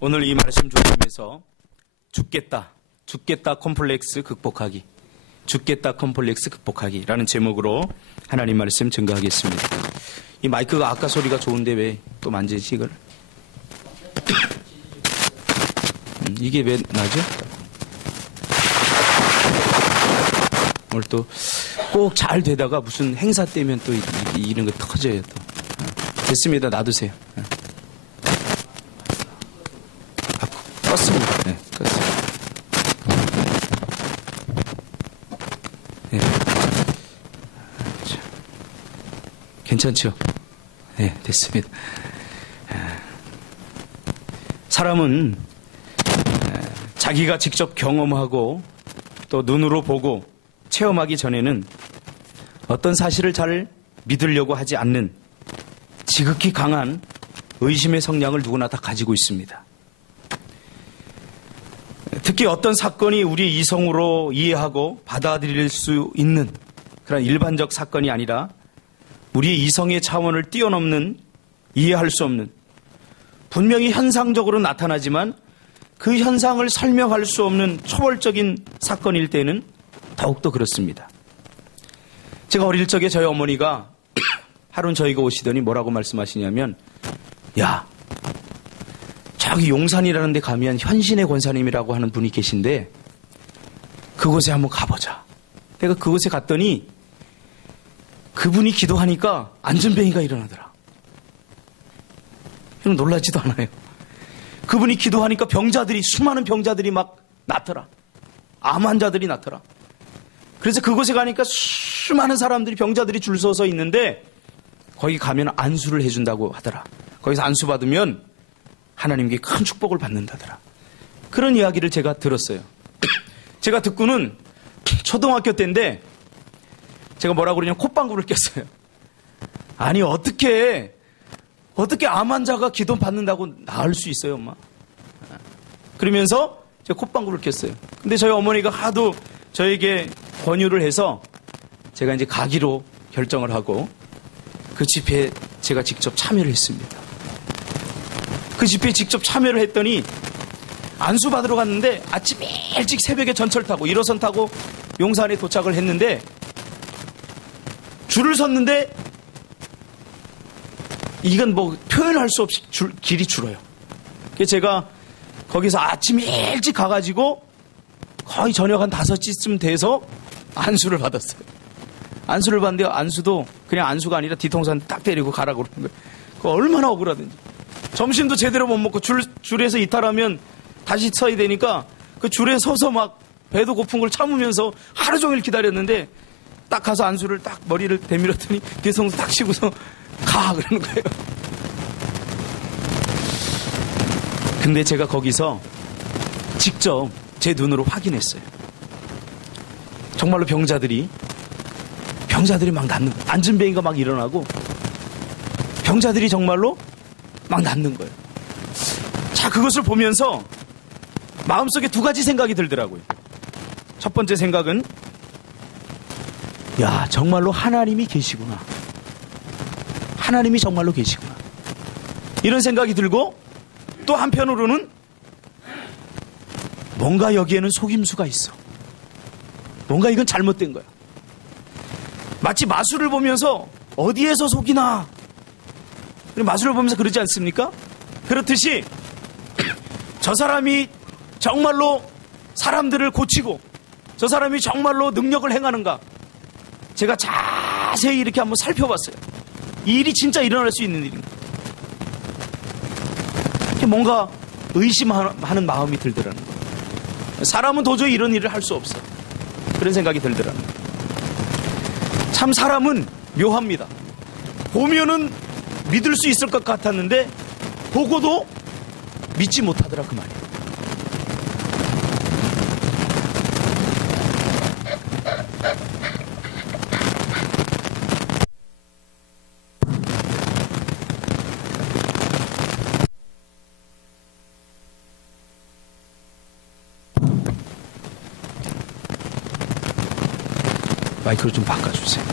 오늘 이 말씀 중심에서 죽겠다 콤플렉스 극복하기, 죽겠다 콤플렉스 극복하기라는 제목으로 하나님 말씀 증거하겠습니다. 이 마이크가 아까 소리가 좋은데 왜 또 만지지 이걸? 이게 왜 나죠? 오늘 또 꼭 잘 되다가 무슨 행사 때면 또 이런 거 터져요 또. 됐습니다. 놔두세요. 껐습니다. 네, 껐습니다. 네. 자, 괜찮죠? 네, 됐습니다. 사람은 자기가 직접 경험하고 또 눈으로 보고 체험하기 전에는 어떤 사실을 잘 믿으려고 하지 않는 지극히 강한 의심의 성향을 누구나 다 가지고 있습니다. 특히 어떤 사건이 우리의 이성으로 이해하고 받아들일 수 있는 그런 일반적 사건이 아니라 우리의 이성의 차원을 뛰어넘는, 이해할 수 없는, 분명히 현상적으로 나타나지만 그 현상을 설명할 수 없는 초월적인 사건일 때는 더욱더 그렇습니다. 제가 어릴 적에 저희 어머니가 하루는 저희가 오시더니 뭐라고 말씀하시냐면, 야, 저기 용산이라는 데 가면 현신의 권사님이라고 하는 분이 계신데 그곳에 한번 가보자. 내가 그곳에 갔더니 그분이 기도하니까 안전뱅이가 일어나더라. 저는 놀라지도 않아요. 그분이 기도하니까 병자들이, 수많은 병자들이 막 낫더라. 암 환자들이 낫더라. 그래서 그곳에 가니까 수많은 사람들이, 병자들이 줄 서서 있는데 거기 가면 안수를 해준다고 하더라. 거기서 안수 받으면 하나님께 큰 축복을 받는다더라. 그런 이야기를 제가 들었어요. 제가 듣고는 초등학교 때인데 제가 뭐라고 그러냐면 콧방구를 꼈어요. 아니 어떻게 암 환자가 기도 받는다고 나을 수 있어요, 엄마? 그러면서 제가 콧방구를 꼈어요. 근데 저희 어머니가 하도 저에게 권유를 해서 제가 이제 가기로 결정을 하고 그 집회에 제가 직접 참여를 했습니다. 그 집회에 직접 참여를 했더니 안수 받으러 갔는데 아침 일찍 새벽에 전철 타고 1호선 타고 용산에 도착을 했는데 줄을 섰는데 이건 뭐 표현할 수 없이 길이 줄어요. 그래서 제가 거기서 아침 일찍 가가지고 거의 저녁 한 5시쯤 돼서 안수를 받았어요. 안수를 받는데 안수도 그냥 안수가 아니라 뒤통수 딱 때리고 가라고 그러는 거예요. 그거 얼마나 억울하든지. 점심도 제대로 못 먹고 줄에서 이탈하면 다시 서야 되니까 그 줄에 서서 막 배도 고픈 걸 참으면서 하루 종일 기다렸는데 딱 가서 안수를 딱 머리를 대밀었더니 뒤통수 딱 치고서 가 그러는 거예요. 근데 제가 거기서 직접 제 눈으로 확인했어요. 정말로 병자들이 막 낫는 거예요. 안전뱅이가 막 일어나고 병자들이 정말로 막 낫는 거예요. 자, 그것을 보면서 마음속에 두 가지 생각이 들더라고요. 첫 번째 생각은, 야, 정말로 하나님이 계시구나. 하나님이 정말로 계시구나. 이런 생각이 들고 또 한편으로는 뭔가 여기에는 속임수가 있어. 뭔가 이건 잘못된 거야. 마치 마술을 보면서 어디에서 속이나. 마술을 보면서 그러지 않습니까? 그렇듯이 저 사람이 정말로 사람들을 고치고 저 사람이 정말로 능력을 행하는가. 제가 자세히 이렇게 한번 살펴봤어요. 이 일이 진짜 일어날 수 있는 일인가. 뭔가 의심하는 마음이 들더라는 거예요. 사람은 도저히 이런 일을 할 수 없어. 그런 생각이 들더라는 거예요. 참 사람은 묘합니다. 보면은 믿을 수 있을 것 같았는데 보고도 믿지 못하더라 그 말이에요. 마이크를 좀 바꿔주세요.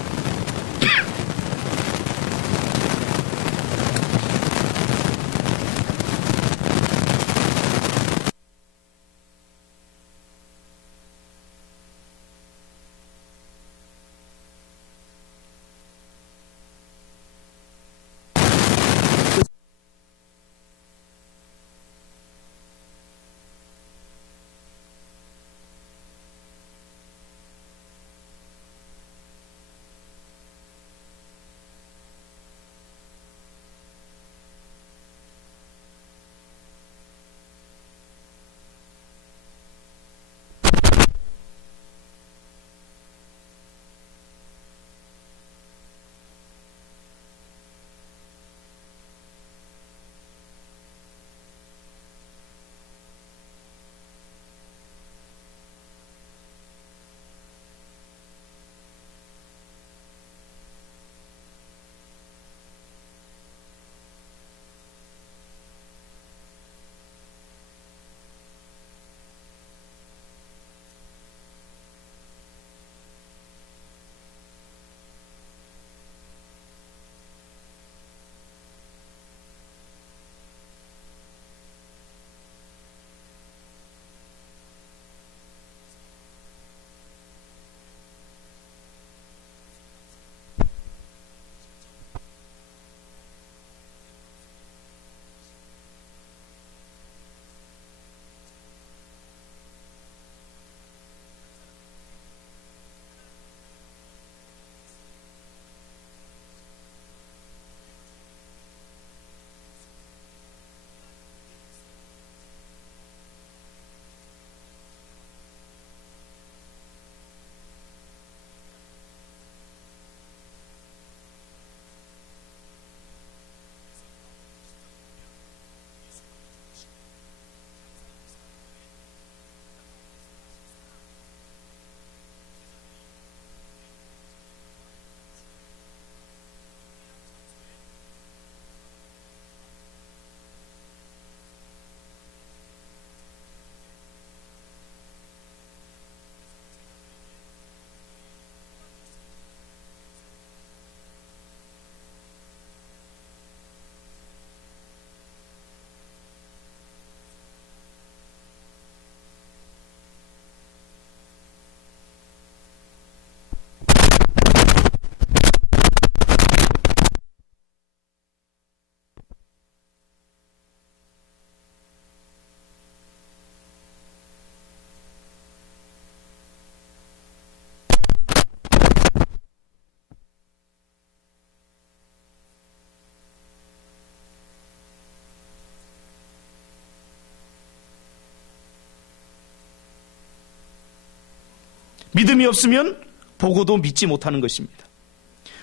믿음이 없으면 보고도 믿지 못하는 것입니다.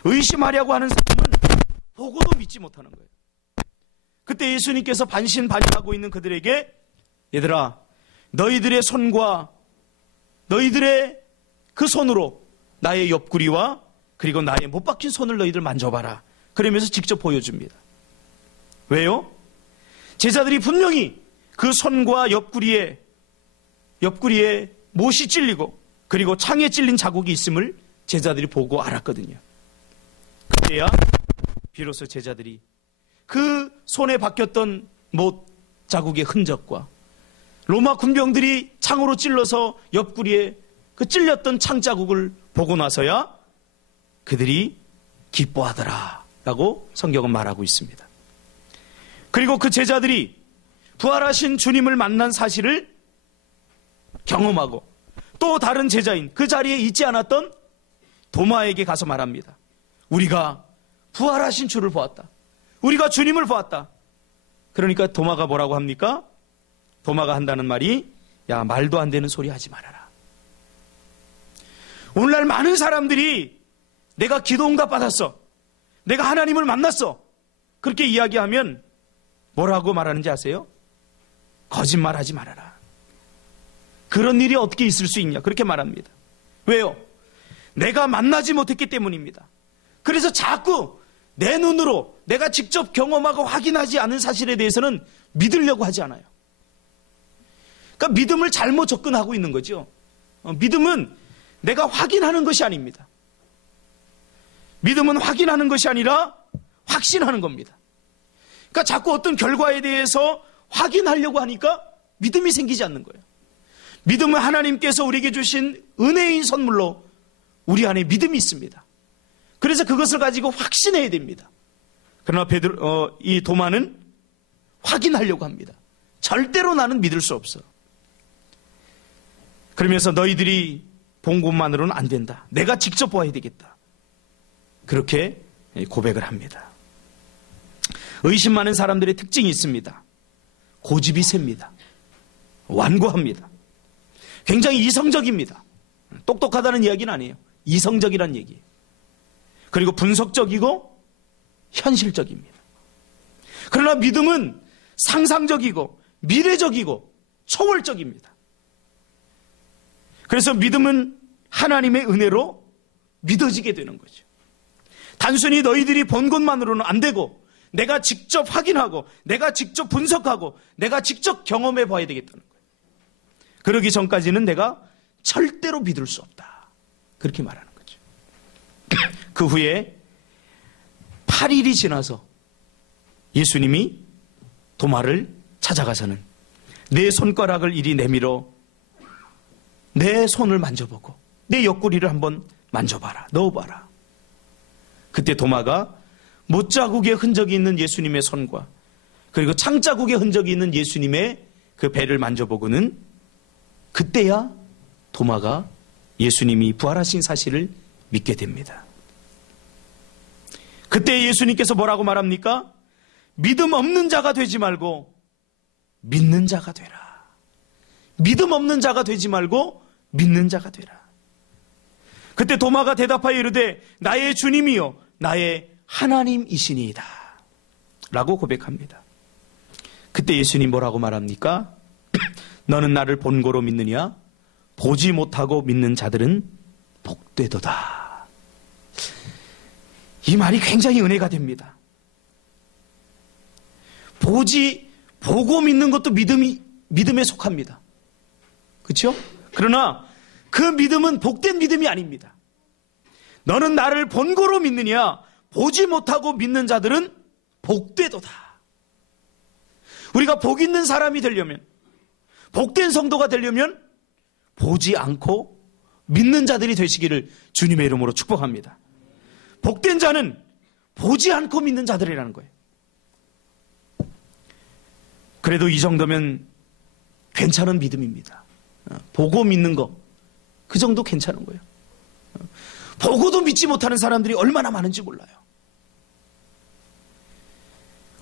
의심하려고 하는 사람은 보고도 믿지 못하는 거예요. 그때 예수님께서 반신반의하고 있는 그들에게 얘들아, 너희들의 손과 너희들의 그 손으로 나의 옆구리와 그리고 나의 못 박힌 손을 너희들 만져봐라. 그러면서 직접 보여줍니다. 왜요? 제자들이 분명히 그 손과 옆구리에 못이 찔리고 그리고 창에 찔린 자국이 있음을 제자들이 보고 알았거든요. 그때야 비로소 제자들이 그 손에 박혔던 못 자국의 흔적과 로마 군병들이 창으로 찔러서 옆구리에 그 찔렸던 창 자국을 보고 나서야 그들이 기뻐하더라 라고 성경은 말하고 있습니다. 그리고 그 제자들이 부활하신 주님을 만난 사실을 경험하고 또 다른 제자인 그 자리에 있지 않았던 도마에게 가서 말합니다. 우리가 부활하신 주를 보았다. 우리가 주님을 보았다. 그러니까 도마가 뭐라고 합니까? 도마가 한다는 말이 야, 말도 안 되는 소리 하지 말아라. 오늘날 많은 사람들이 내가 기도응답 받았어. 내가 하나님을 만났어. 그렇게 이야기하면 뭐라고 말하는지 아세요? 거짓말하지 말아라. 그런 일이 어떻게 있을 수 있냐? 그렇게 말합니다. 왜요? 내가 만나지 못했기 때문입니다. 그래서 자꾸 내 눈으로 내가 직접 경험하고 확인하지 않은 사실에 대해서는 믿으려고 하지 않아요. 그러니까 믿음을 잘못 접근하고 있는 거죠. 믿음은 내가 확인하는 것이 아닙니다. 믿음은 확인하는 것이 아니라 확신하는 겁니다. 그러니까 자꾸 어떤 결과에 대해서 확인하려고 하니까 믿음이 생기지 않는 거예요. 믿음은 하나님께서 우리에게 주신 은혜인 선물로 우리 안에 믿음이 있습니다. 그래서 그것을 가지고 확신해야 됩니다. 그러나 이 도마는 확인하려고 합니다. 절대로 나는 믿을 수 없어. 그러면서 너희들이 본 것만으로는 안 된다. 내가 직접 봐야 되겠다. 그렇게 고백을 합니다. 의심 많은 사람들의 특징이 있습니다. 고집이 셉니다. 완고합니다. 굉장히 이성적입니다. 똑똑하다는 이야기는 아니에요. 이성적이라는 얘기예요. 그리고 분석적이고 현실적입니다. 그러나 믿음은 상상적이고 미래적이고 초월적입니다. 그래서 믿음은 하나님의 은혜로 믿어지게 되는 거죠. 단순히 너희들이 본 것만으로는 안 되고 내가 직접 확인하고 내가 직접 분석하고 내가 직접 경험해 봐야 되겠다는 거예요. 그러기 전까지는 내가 절대로 믿을 수 없다. 그렇게 말하는 거죠. 그 후에 8일이 지나서 예수님이 도마를 찾아가서는 내 손가락을 이리 내밀어 내 손을 만져보고 내 옆구리를 한번 만져봐라. 넣어봐라. 그때 도마가 못자국의 흔적이 있는 예수님의 손과 그리고 창자국의 흔적이 있는 예수님의 그 배를 만져보고는 그때야 도마가 예수님이 부활하신 사실을 믿게 됩니다. 그때 예수님께서 뭐라고 말합니까? 믿음 없는 자가 되지 말고 믿는 자가 되라. 믿음 없는 자가 되지 말고 믿는 자가 되라. 그때 도마가 대답하여 이르되 나의 주님이요 나의 하나님이시니이다 라고 고백합니다. 그때 예수님 뭐라고 말합니까? 너는 나를 본고로 믿느냐? 보지 못하고 믿는 자들은 복되도다. 이 말이 굉장히 은혜가 됩니다. 보고 믿는 것도 믿음에 속합니다. 그렇죠? 그러나 그 믿음은 복된 믿음이 아닙니다. 너는 나를 본고로 믿느냐? 보지 못하고 믿는 자들은 복되도다. 우리가 복 있는 사람이 되려면, 복된 성도가 되려면 보지 않고 믿는 자들이 되시기를 주님의 이름으로 축복합니다. 복된 자는 보지 않고 믿는 자들이라는 거예요. 그래도 이 정도면 괜찮은 믿음입니다. 보고 믿는 거, 그 정도 괜찮은 거예요. 보고도 믿지 못하는 사람들이 얼마나 많은지 몰라요.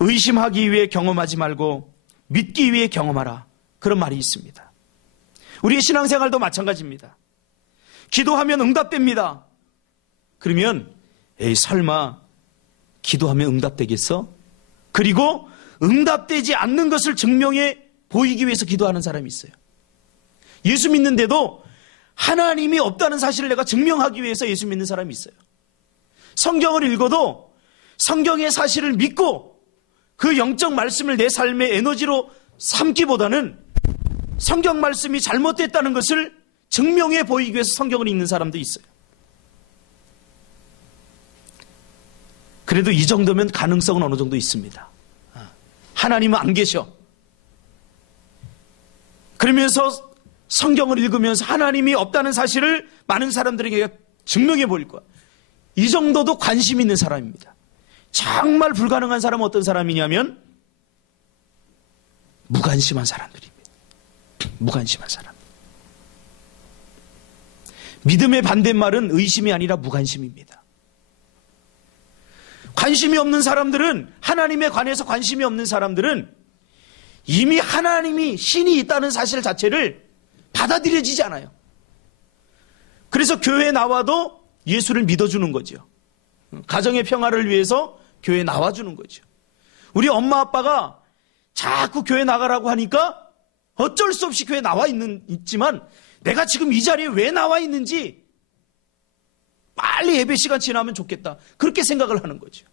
의심하기 위해 경험하지 말고 믿기 위해 경험하라. 그런 말이 있습니다. 우리의 신앙생활도 마찬가지입니다. 기도하면 응답됩니다. 그러면 에이 설마 기도하면 응답되겠어? 그리고 응답되지 않는 것을 증명해 보이기 위해서 기도하는 사람이 있어요. 예수 믿는데도 하나님이 없다는 사실을 내가 증명하기 위해서 예수 믿는 사람이 있어요. 성경을 읽어도 성경의 사실을 믿고 그 영적 말씀을 내 삶의 에너지로 삼기보다는 성경 말씀이 잘못됐다는 것을 증명해 보이기 위해서 성경을 읽는 사람도 있어요. 그래도 이 정도면 가능성은 어느 정도 있습니다. 하나님은 안 계셔. 그러면서 성경을 읽으면서 하나님이 없다는 사실을 많은 사람들에게 증명해 보일 거야. 이 정도도 관심 있는 사람입니다. 정말 불가능한 사람은 어떤 사람이냐면 무관심한 사람들입니다. 무관심한 사람. 믿음의 반대말은 의심이 아니라 무관심입니다. 관심이 없는 사람들은, 하나님에 관해서 관심이 없는 사람들은 이미 하나님이 신이 있다는 사실 자체를 받아들여지지 않아요. 그래서 교회에 나와도 예수를 믿어주는 거죠. 가정의 평화를 위해서 교회에 나와주는 거죠. 우리 엄마 아빠가 자꾸 교회 나가라고 하니까 어쩔 수 없이 교회에 있지만 내가 지금 이 자리에 왜 나와 있는지 빨리 예배 시간 지나면 좋겠다. 그렇게 생각을 하는 거죠.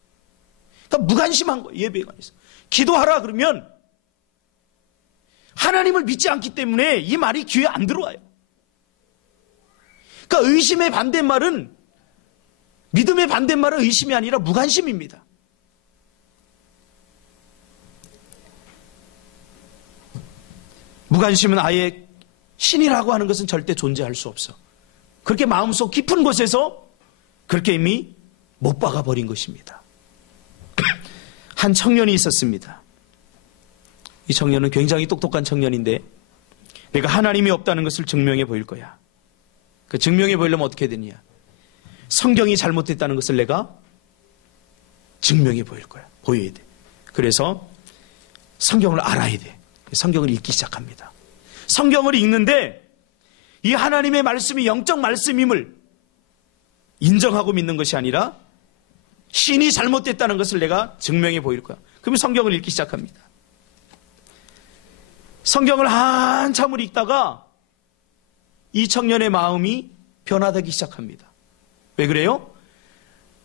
그러니까 무관심한 거예요. 예배에 관해서. 기도하라 그러면 하나님을 믿지 않기 때문에 이 말이 귀에 안 들어와요. 그러니까 의심의 반대말은, 믿음의 반대말은 의심이 아니라 무관심입니다. 무관심은 아예 신이라고 하는 것은 절대 존재할 수 없어. 그렇게 마음속 깊은 곳에서 그렇게 이미 못 박아버린 것입니다. 한 청년이 있었습니다. 이 청년은 굉장히 똑똑한 청년인데 내가 하나님이 없다는 것을 증명해 보일 거야. 그 증명해 보이려면 어떻게 되느냐. 성경이 잘못됐다는 것을 내가 증명해 보일 거야. 보여야 돼. 그래서 성경을 알아야 돼. 성경을 읽기 시작합니다. 성경을 읽는데 이 하나님의 말씀이 영적 말씀임을 인정하고 믿는 것이 아니라 신이 잘못됐다는 것을 내가 증명해 보일 거야. 그러면 성경을 읽기 시작합니다. 성경을 한참을 읽다가 이 청년의 마음이 변화되기 시작합니다. 왜 그래요?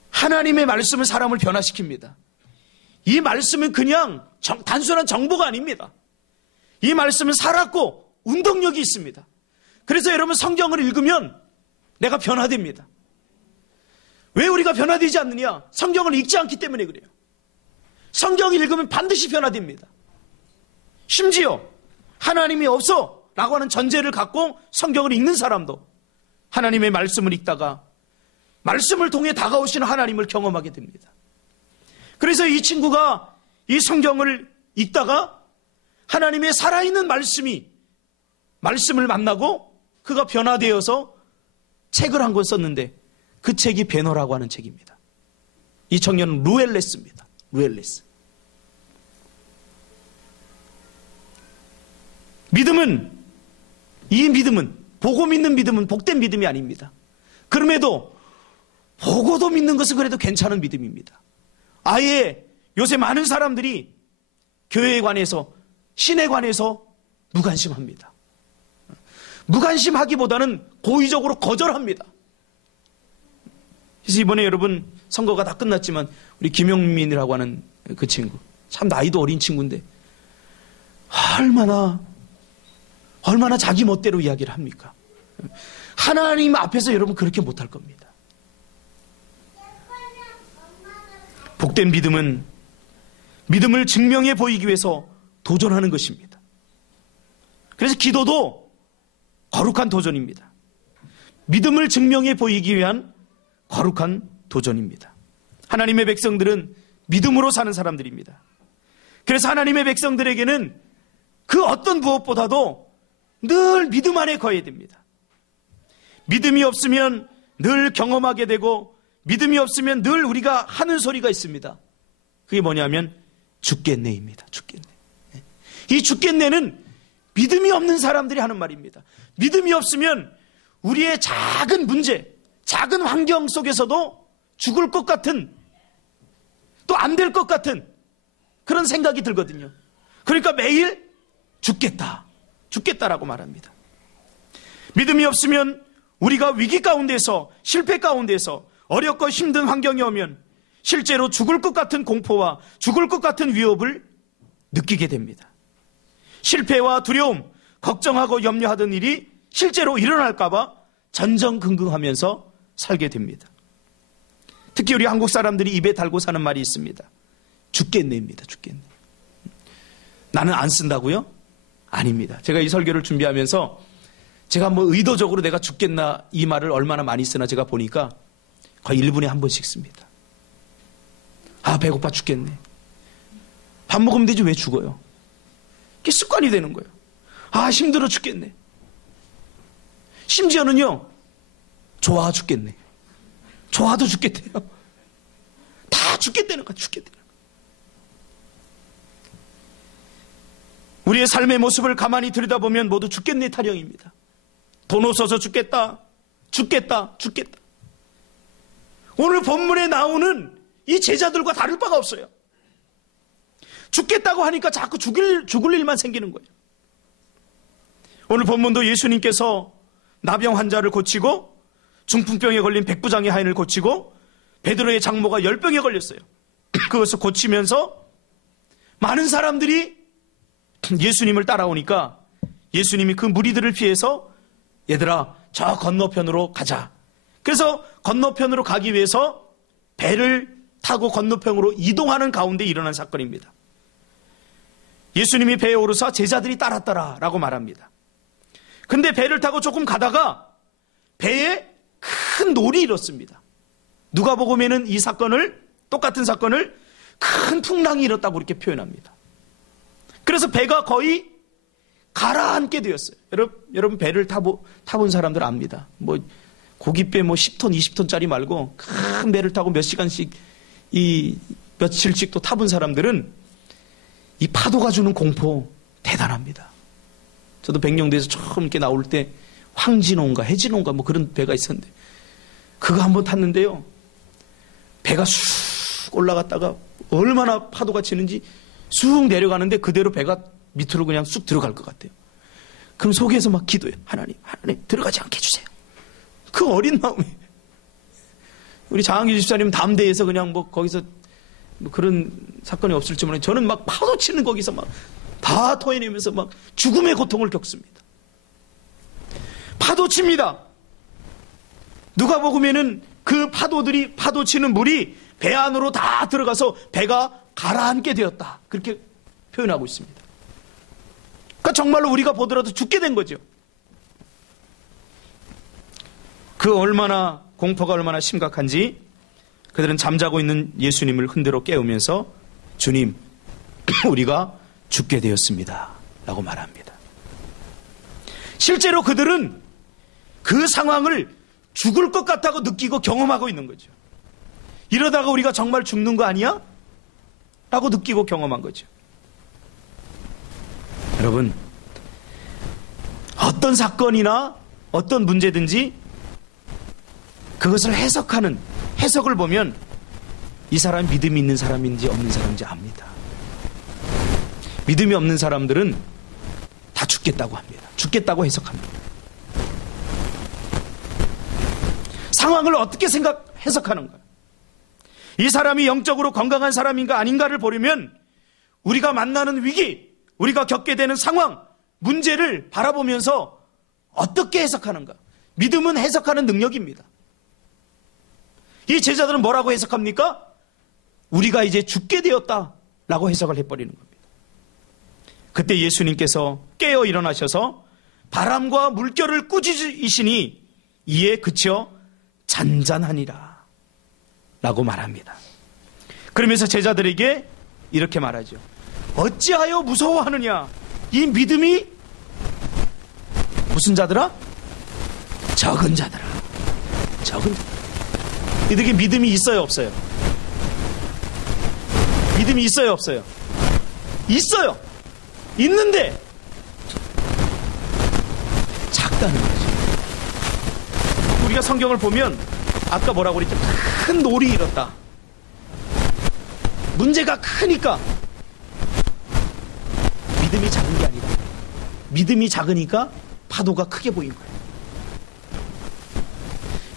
하나님의 말씀은 사람을 변화시킵니다. 이 말씀은 그냥 단순한 정보가 아닙니다. 이 말씀은 살았고 운동력이 있습니다. 그래서 여러분 성경을 읽으면 내가 변화됩니다. 왜 우리가 변화되지 않느냐? 성경을 읽지 않기 때문에 그래요. 성경을 읽으면 반드시 변화됩니다. 심지어 하나님이 없어 라고 하는 전제를 갖고 성경을 읽는 사람도 하나님의 말씀을 읽다가 말씀을 통해 다가오시는 하나님을 경험하게 됩니다. 그래서 이 친구가 이 성경을 읽다가 하나님의 살아있는 말씀을 만나고 그가 변화되어서 책을 한 권 썼는데 그 책이 배너라고 하는 책입니다. 이 청년은 루엘레스입니다. 루엘레스. 이 믿음은 보고 믿는 믿음은 복된 믿음이 아닙니다. 그럼에도 보고도 믿는 것은 그래도 괜찮은 믿음입니다. 아예 요새 많은 사람들이 교회에 관해서 신에 관해서 무관심합니다. 무관심하기보다는 고의적으로 거절합니다. 그래서 이번에 여러분 선거가 다 끝났지만 우리 김용민이라고 하는 그 친구 참 나이도 어린 친구인데 얼마나 자기 멋대로 이야기를 합니까? 하나님 앞에서 여러분 그렇게 못할 겁니다. 복된 믿음은 믿음을 증명해 보이기 위해서 도전하는 것입니다. 그래서 기도도 거룩한 도전입니다. 믿음을 증명해 보이기 위한 거룩한 도전입니다. 하나님의 백성들은 믿음으로 사는 사람들입니다. 그래서 하나님의 백성들에게는 그 어떤 무엇보다도 늘 믿음 안에 거해야 됩니다. 믿음이 없으면 늘 경험하게 되고 믿음이 없으면 늘 우리가 하는 소리가 있습니다. 그게 뭐냐면 죽겠네입니다. 죽겠네. 이 죽겠네는 믿음이 없는 사람들이 하는 말입니다. 믿음이 없으면 우리의 작은 문제, 작은 환경 속에서도 죽을 것 같은, 또 안 될 것 같은 그런 생각이 들거든요. 그러니까 매일 죽겠다라고 말합니다. 믿음이 없으면 우리가 위기 가운데서, 실패 가운데서, 어렵고 힘든 환경이 오면 실제로 죽을 것 같은 공포와 죽을 것 같은 위협을 느끼게 됩니다. 실패와 두려움, 걱정하고 염려하던 일이 실제로 일어날까봐 전전긍긍하면서 살게 됩니다. 특히 우리 한국 사람들이 입에 달고 사는 말이 있습니다. 죽겠네입니다. 죽겠네. 나는 안 쓴다고요? 아닙니다. 제가 이 설교를 준비하면서 제가 뭐 의도적으로 내가 죽겠나 이 말을 얼마나 많이 쓰나 제가 보니까 거의 1분에 한 번씩 씁니다. 아, 배고파 죽겠네. 밥 먹으면 되지 왜 죽어요? 이게 습관이 되는 거예요. 아, 힘들어 죽겠네. 심지어는요, 좋아 죽겠네. 좋아도 죽겠대요. 다 죽겠다는 거야, 죽겠다는 거야. 우리의 삶의 모습을 가만히 들여다보면 모두 죽겠네 타령입니다. 돈 없어서 죽겠다. 오늘 본문에 나오는 이 제자들과 다를 바가 없어요. 죽겠다고 하니까 자꾸 죽을 일만 생기는 거예요. 오늘 본문도 예수님께서 나병 환자를 고치고 중풍병에 걸린 백부장의 하인을 고치고 베드로의 장모가 열병에 걸렸어요. 그것을 고치면서 많은 사람들이 예수님을 따라오니까 예수님이 그 무리들을 피해서 얘들아 저 건너편으로 가자. 그래서 건너편으로 가기 위해서 배를 타고 건너편으로 이동하는 가운데 일어난 사건입니다. 예수님이 배에 오르사 제자들이 따랐더라라고 말합니다. 근데 배를 타고 조금 가다가 배에 큰 놀이 일었습니다. 누가복음에는 이 사건을, 똑같은 사건을 큰 풍랑이 일었다고 이렇게 표현합니다. 그래서 배가 거의 가라앉게 되었어요. 여러분 배를 타본 사람들 압니다. 뭐 고깃배 10톤, 20톤짜리 말고 큰 배를 타고 몇 시간씩 며칠씩 또 타본 사람들은 이 파도가 주는 공포 대단합니다. 저도 백령도에서 처음 이렇게 나올 때 황진호인가 해진호인가 뭐 그런 배가 있었는데 그거 한번 탔는데요. 배가 쑥 올라갔다가 얼마나 파도가 치는지 쑥 내려가는데 그대로 배가 밑으로 그냥 쑥 들어갈 것 같아요. 그럼 속에서 막 기도해요. 하나님 들어가지 않게 해주세요. 그 어린 마음에 우리 장항규 집사님 담대에서 그냥 뭐 거기서 뭐 그런 사건이 없을지 모르겠는데 저는 막 파도 치는 거기서 막 다 토해내면서 막 죽음의 고통을 겪습니다. 파도 칩니다. 누가복음에는 그 파도 치는 물이 배 안으로 다 들어가서 배가 가라앉게 되었다. 그렇게 표현하고 있습니다. 그러니까 정말로 우리가 보더라도 죽게 된 거죠. 그 얼마나 공포가 얼마나 심각한지 그들은 잠자고 있는 예수님을 흔들어 깨우면서 주님, 우리가 죽게 되었습니다. 라고 말합니다. 실제로 그들은 그 상황을 죽을 것 같다고 느끼고 경험하고 있는 거죠. 이러다가 우리가 정말 죽는 거 아니야? 라고 느끼고 경험한 거죠. 여러분, 어떤 사건이나 어떤 문제든지 그것을 해석을 보면 이 사람이 믿음이 있는 사람인지 없는 사람인지 압니다. 믿음이 없는 사람들은 다 죽겠다고 합니다. 죽겠다고 해석합니다. 상황을 어떻게 해석하는가? 이 사람이 영적으로 건강한 사람인가 아닌가를 보려면 우리가 만나는 위기, 우리가 겪게 되는 상황, 문제를 바라보면서 어떻게 해석하는가? 믿음은 해석하는 능력입니다. 이 제자들은 뭐라고 해석합니까? 우리가 이제 죽게 되었다라고 해석을 해버리는 겁니다. 그때 예수님께서 깨어 일어나셔서 바람과 물결을 꾸짖으시니 이에 그쳐 잔잔하니라 라고 말합니다. 그러면서 제자들에게 이렇게 말하죠. 어찌하여 무서워하느냐? 이 믿음이 무슨 자들아? 적은 자들아. 적은 자들아. 이들에게 믿음이 있어요, 없어요? 믿음이 있어요, 없어요? 있어요. 있는데 작다는 거죠. 우리가 성경을 보면 아까 뭐라고 그랬죠? 큰 놀이 일었다. 문제가 크니까 믿음이 작은 게 아니라 믿음이 작으니까 파도가 크게 보인 거예요.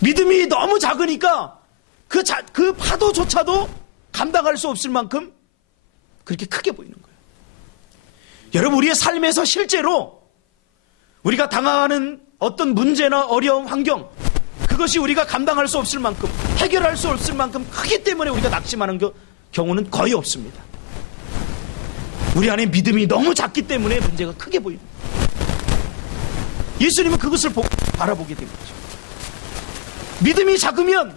믿음이 너무 작으니까 그 파도조차도 감당할 수 없을 만큼 그렇게 크게 보이는 거예요. 여러분, 우리의 삶에서 실제로 우리가 당하는 어떤 문제나 어려움, 환경, 그것이 우리가 감당할 수 없을 만큼, 해결할 수 없을 만큼 크기 때문에 우리가 낙심하는 경우는 거의 없습니다. 우리 안에 믿음이 너무 작기 때문에 문제가 크게 보입니다. 예수님은 그것을 바라보게 된 거죠. 믿음이 작으면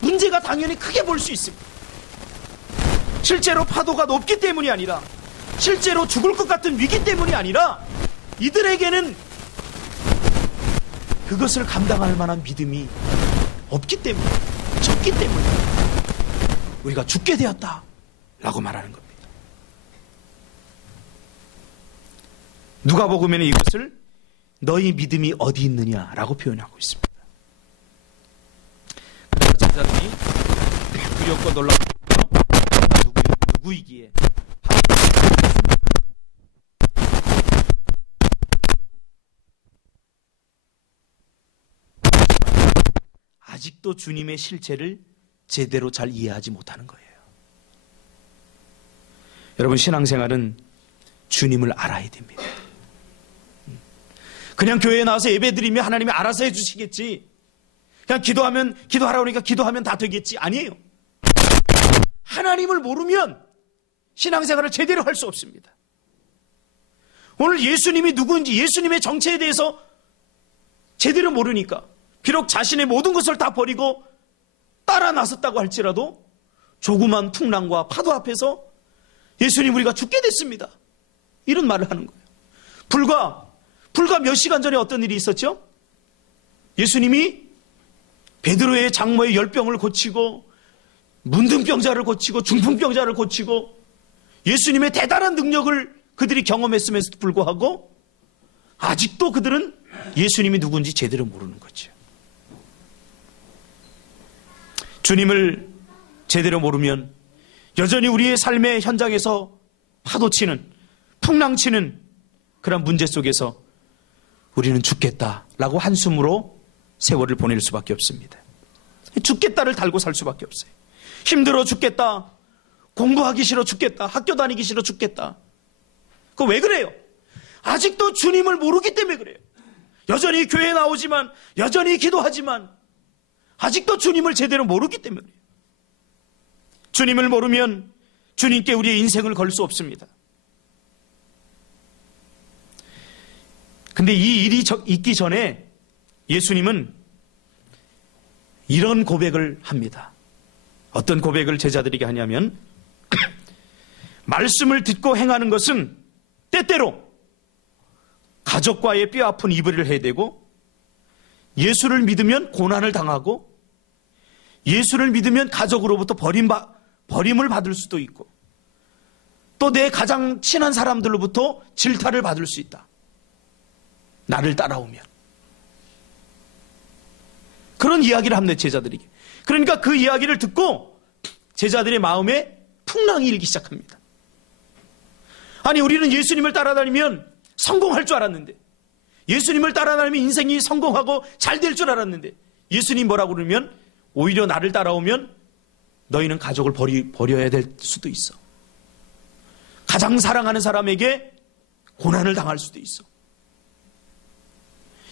문제가 당연히 크게 볼 수 있습니다. 실제로 파도가 높기 때문이 아니라, 실제로 죽을 것 같은 위기 때문이 아니라, 이들에게는 그것을 감당할 만한 믿음이 없기 때문에, 적기 때문에 우리가 죽게 되었다라고 말하는 겁니다. 누가복음에는 이것을 너희 믿음이 어디 있느냐라고 표현하고 있습니다. 그래서 제자들이 두렵고 놀랍고 누구이기에 아직도 주님의 실체를 제대로 잘 이해하지 못하는 거예요. 여러분, 신앙생활은 주님을 알아야 됩니다. 그냥 교회에 나와서 예배드리면 하나님이 알아서 해주시겠지, 그냥 기도하라고 하니까 기도하면 다 되겠지, 아니에요. 하나님을 모르면 신앙생활을 제대로 할 수 없습니다. 오늘 예수님이 누구인지, 예수님의 정체에 대해서 제대로 모르니까, 비록 자신의 모든 것을 다 버리고 따라 나섰다고 할지라도 조그만 풍랑과 파도 앞에서 예수님, 우리가 죽게 됐습니다, 이런 말을 하는 거예요. 불과 몇 시간 전에 어떤 일이 있었죠? 예수님이 베드로의 장모의 열병을 고치고, 문둥병자를 고치고, 중풍병자를 고치고, 예수님의 대단한 능력을 그들이 경험했음에도 불구하고 아직도 그들은 예수님이 누군지 제대로 모르는 거죠. 주님을 제대로 모르면 여전히 우리의 삶의 현장에서 파도치는, 풍랑치는 그런 문제 속에서 우리는 죽겠다라고 한숨으로 세월을 보낼 수밖에 없습니다. 죽겠다를 달고 살 수밖에 없어요. 힘들어 죽겠다, 공부하기 싫어 죽겠다, 학교 다니기 싫어 죽겠다. 그거 왜 그래요? 아직도 주님을 모르기 때문에 그래요. 여전히 교회에 나오지만, 여전히 기도하지만 아직도 주님을 제대로 모르기 때문에 그래요. 주님을 모르면 주님께 우리의 인생을 걸 수 없습니다. 근데 이 일이 있기 전에 예수님은 이런 고백을 합니다. 어떤 고백을 제자들에게 하냐면, 말씀을 듣고 행하는 것은 때때로 가족과의 뼈아픈 이별을 해야 되고, 예수를 믿으면 고난을 당하고, 예수를 믿으면 가족으로부터 버림을 받을 수도 있고, 또 내 가장 친한 사람들로부터 질타를 받을 수 있다, 나를 따라오면. 그런 이야기를 합니다, 제자들에게. 그러니까 그 이야기를 듣고 제자들의 마음에 풍랑이 일기 시작합니다. 아니, 우리는 예수님을 따라다니면 성공할 줄 알았는데, 예수님을 따라다니면 인생이 성공하고 잘 될 줄 알았는데, 예수님 뭐라고 그러면 오히려 나를 따라오면 너희는 가족을 버려야 될 수도 있어, 가장 사랑하는 사람에게 고난을 당할 수도 있어.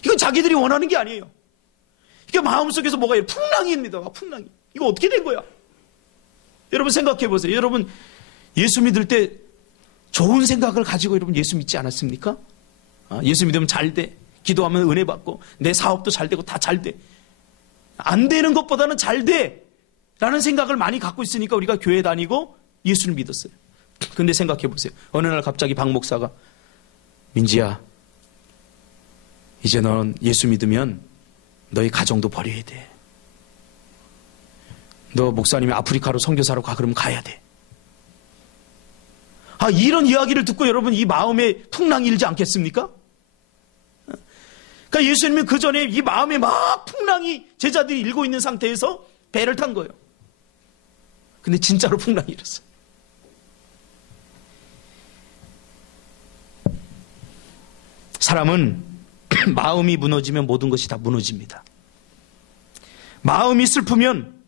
이건 자기들이 원하는 게 아니에요. 이게 마음속에서 뭐가 이래, 풍랑입니다. 풍랑이. 이거 어떻게 된 거야? 여러분 생각해 보세요. 여러분 예수 믿을 때 좋은 생각을 가지고 여러분 예수 믿지 않았습니까? 예수 믿으면 잘 돼, 기도하면 은혜 받고, 내 사업도 잘 되고 다 잘 돼. 안 되는 것보다는 잘 돼 라는 생각을 많이 갖고 있으니까 우리가 교회 다니고 예수를 믿었어요. 근데 생각해 보세요. 어느 날 갑자기 박 목사가, 민지야, 이제 넌 예수 믿으면 너희 가정도 버려야 돼. 너 목사님이 아프리카로 선교사로 가, 그러면 가야 돼. 이런 이야기를 듣고 여러분 이 마음에 풍랑이 일지 않겠습니까? 그러니까 예수님은 그 전에 이 마음에 막 풍랑이 제자들이 일고 있는 상태에서 배를 탄 거예요. 근데 진짜로 풍랑이 일었어요. 사람은 마음이 무너지면 모든 것이 다 무너집니다. 마음이 슬프면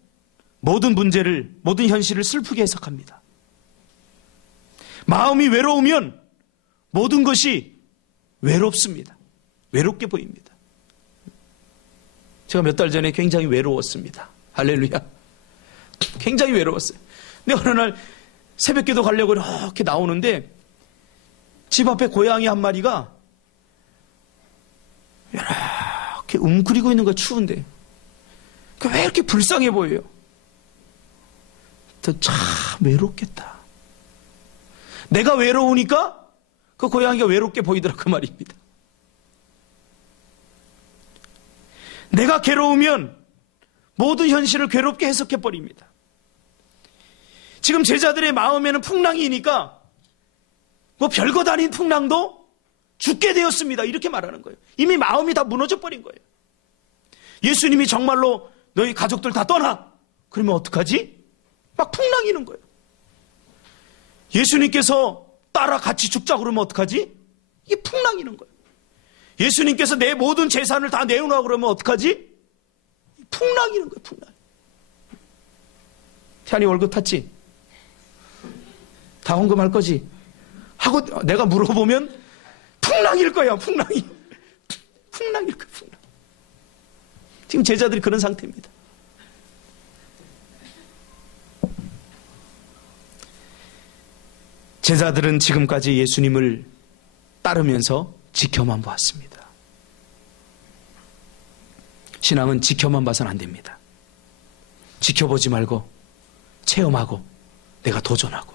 모든 문제를, 모든 현실을 슬프게 해석합니다. 마음이 외로우면 모든 것이 외롭습니다. 외롭게 보입니다. 제가 몇 달 전에 굉장히 외로웠습니다. 할렐루야. 굉장히 외로웠어요. 근데 어느 날 새벽기도 가려고 이렇게 나오는데 집 앞에 고양이 한 마리가 이렇게 웅크리고 있는 거야. 추운데. 왜 이렇게 불쌍해 보여요? 참 외롭겠다. 내가 외로우니까 그 고양이가 외롭게 보이더라 그 말입니다. 내가 괴로우면 모든 현실을 괴롭게 해석해버립니다. 지금 제자들의 마음에는 풍랑이니까 뭐 별것 아닌 풍랑도 죽게 되었습니다. 이렇게 말하는 거예요. 이미 마음이 다 무너져 버린 거예요. 예수님이 정말로 너희 가족들 다 떠나. 그러면 어떡하지? 막 풍랑이는 거예요. 예수님께서 따라 같이 죽자 그러면 어떡하지? 이게 풍랑이는 거예요. 예수님께서 내 모든 재산을 다 내놓으라 그러면 어떡하지? 풍랑이는 거예요. 풍랑. 태안이 월급 탔지? 다 헌금할 거지? 하고 내가 물어보면 풍랑일 거야. 풍랑이. 풍랑일 거야. 풍랑. 지금 제자들이 그런 상태입니다. 제자들은 지금까지 예수님을 따르면서 지켜만 보았습니다. 신앙은 지켜만 봐서는 안 됩니다. 지켜보지 말고 체험하고 내가 도전하고.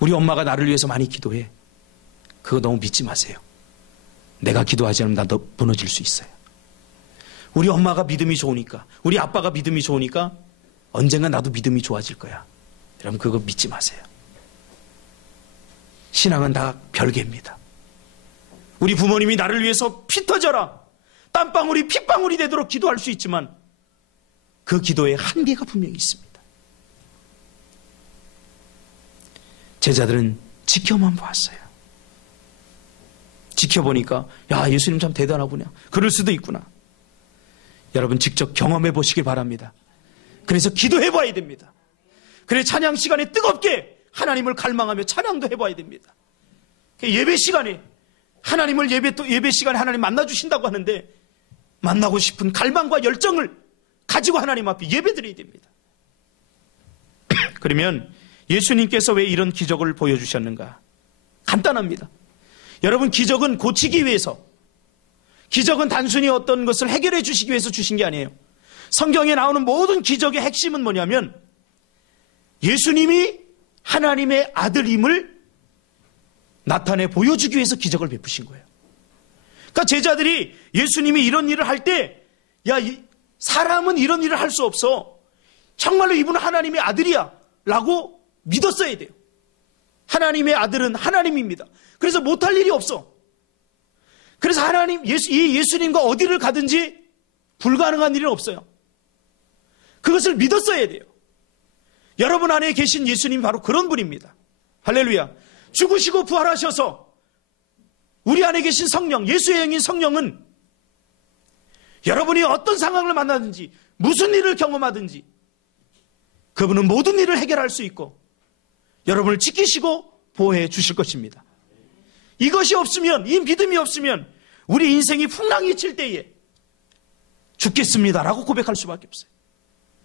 우리 엄마가 나를 위해서 많이 기도해. 그거 너무 믿지 마세요. 내가 기도하지 않으면 나도 무너질 수 있어요. 우리 엄마가 믿음이 좋으니까, 우리 아빠가 믿음이 좋으니까 언젠가 나도 믿음이 좋아질 거야. 여러분 그거 믿지 마세요. 신앙은 다 별개입니다. 우리 부모님이 나를 위해서 피 터져라, 땀방울이 핏방울이 되도록 기도할 수 있지만 그 기도에 한계가 분명히 있습니다. 제자들은 지켜만 보았어요. 지켜보니까 야, 예수님 참 대단하구나. 그럴 수도 있구나. 여러분 직접 경험해 보시길 바랍니다. 그래서 기도해 봐야 됩니다. 그래 찬양 시간에 뜨겁게 하나님을 갈망하며 찬양도 해봐야 됩니다. 예배 시간에 하나님을 예배 시간에 하나님 만나주신다고 하는데 만나고 싶은 갈망과 열정을 가지고 하나님 앞에 예배드려야 됩니다. 그러면 예수님께서 왜 이런 기적을 보여주셨는가? 간단합니다. 여러분 기적은 고치기 위해서, 기적은 단순히 어떤 것을 해결해 주시기 위해서 주신 게 아니에요. 성경에 나오는 모든 기적의 핵심은 뭐냐면 예수님이 하나님의 아들임을 나타내 보여주기 위해서 기적을 베푸신 거예요. 그러니까 제자들이 예수님이 이런 일을 할 때, 야, 사람은 이런 일을 할 수 없어. 정말로 이분은 하나님의 아들이야. 라고 믿었어야 돼요. 하나님의 아들은 하나님입니다. 그래서 못할 일이 없어. 그래서 이 예수님과 어디를 가든지 불가능한 일은 없어요. 그것을 믿었어야 돼요. 여러분 안에 계신 예수님이 바로 그런 분입니다. 할렐루야. 죽으시고 부활하셔서 우리 안에 계신 성령, 예수의 영인 성령은 여러분이 어떤 상황을 만나든지 무슨 일을 경험하든지 그분은 모든 일을 해결할 수 있고 여러분을 지키시고 보호해 주실 것입니다. 이것이 없으면, 이 믿음이 없으면 우리 인생이 풍랑이 칠 때에 죽겠습니다라고 고백할 수밖에 없어요.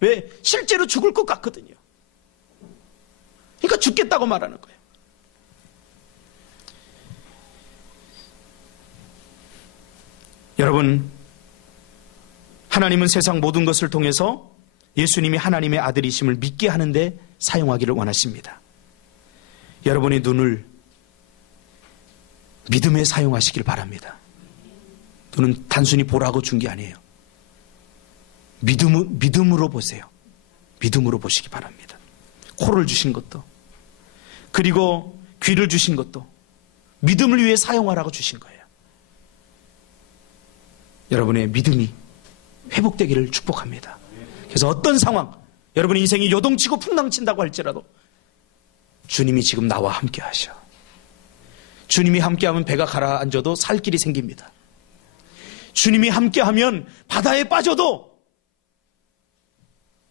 왜? 실제로 죽을 것 같거든요. 그러니까 죽겠다고 말하는 거예요. 여러분, 하나님은 세상 모든 것을 통해서 예수님이 하나님의 아들이심을 믿게 하는데 사용하기를 원하십니다. 여러분의 눈을 믿음에 사용하시길 바랍니다. 눈은 단순히 보라고 준 게 아니에요. 믿음으로 보세요. 믿음으로 보시기 바랍니다. 코를 주신 것도, 그리고 귀를 주신 것도 믿음을 위해 사용하라고 주신 거예요. 여러분의 믿음이 회복되기를 축복합니다. 그래서 어떤 상황, 여러분의 인생이 요동치고 풍랑친다고 할지라도 주님이 지금 나와 함께 하셔. 주님이 함께하면 배가 가라앉아도 살 길이 생깁니다. 주님이 함께하면 바다에 빠져도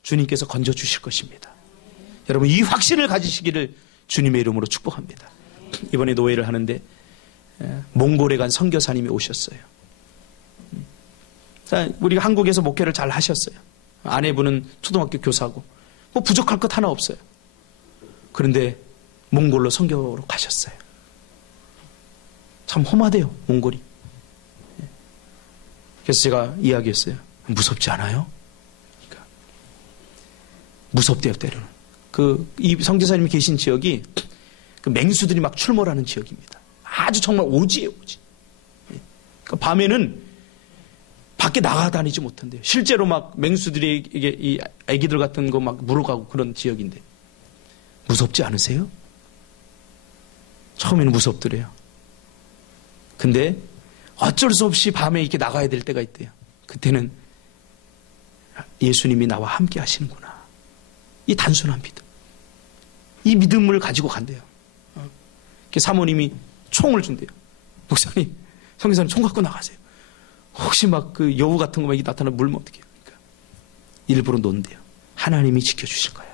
주님께서 건져주실 것입니다. 여러분 이 확신을 가지시기를 주님의 이름으로 축복합니다. 이번에 노예를 하는데 몽골에 간 선교사님이 오셨어요. 우리가 한국에서 목회를 잘 하셨어요. 아내분은 초등학교 교사고 뭐 부족할 것 하나 없어요. 그런데 몽골로 선교로 가셨어요. 참 험하대요, 몽골이. 그래서 제가 이야기했어요. 무섭지 않아요? 그러니까 무섭대요, 때로는. 이 선교사님이 계신 지역이 그 맹수들이 막 출몰하는 지역입니다. 아주 정말 오지예요, 오지. 그러니까 밤에는 밖에 나가다니지 못한대요. 실제로 막 맹수들이 이 애기들 같은 거 막 물어가고 그런 지역인데 무섭지 않으세요? 처음에는 무섭더래요. 근데 어쩔 수 없이 밤에 이렇게 나가야 될 때가 있대요. 그때는 예수님이 나와 함께 하시는구나. 이 단순한 믿음. 이 믿음을 가지고 간대요. 사모님이 총을 준대요. 목사님, 성교사님 총 갖고 나가세요. 혹시 막 그 여우 같은 거 막 나타나면 물면 어떡해요? 그러니까 일부러 논대요. 하나님이 지켜주실 거야.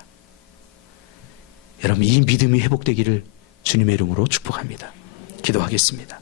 여러분 이 믿음이 회복되기를 주님의 이름으로 축복합니다. 기도하겠습니다.